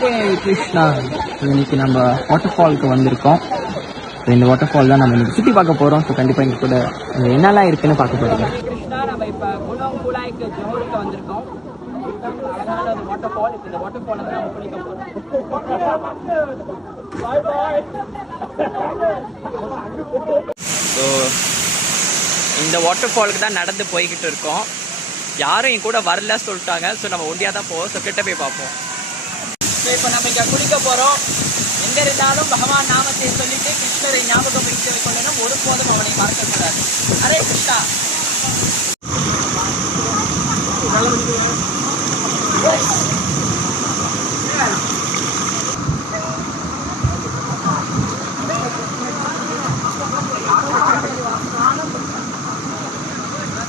கிருஷ்ணா, இன்னைக்கு நம்ம வாட்டர் ஃபாலுக்கு வந்திருக்கோம். இந்த வாட்டர் ஃபால் தான் நம்ம இன்னைக்கு சுற்றி பார்க்க போகிறோம். ஸோ கண்டிப்பாக இங்கே கூட என்னெல்லாம் இருக்குன்னு பார்க்க போகிறோம். கிருஷ்ணா, நம்ம இப்போ குணம் குழாய்க்கு ஜோருக்கு வந்திருக்கோம். அழகான ஒரு வாட்டர் ஃபால். இந்த வாட்டர் ஃபால் வந்து நம்ம குளிக்க போகிறோம். ஸோ இந்த வாட்டர் ஃபாலுக்கு தான் நடந்து போய்கிட்டு இருக்கோம். யாரும் என் கூட வரல சொல்லிட்டாங்க. ஸோ நம்ம ஒண்டியாக தான் போவோம். ஸோ கிட்ட போய் பார்ப்போம். ஸோ இப்போ நம்ம இங்கே குளிக்க போகிறோம். எங்கே இருந்தாலும் பகவான் நாமத்தை சொல்லிட்டு கிருஷ்ணரை ஞாபகம் வைத்து கொள்ளணும். ஒருபோதும் அவனை பார்க்கக்கூடாது. அரே கிருஷ்ணா. Yes.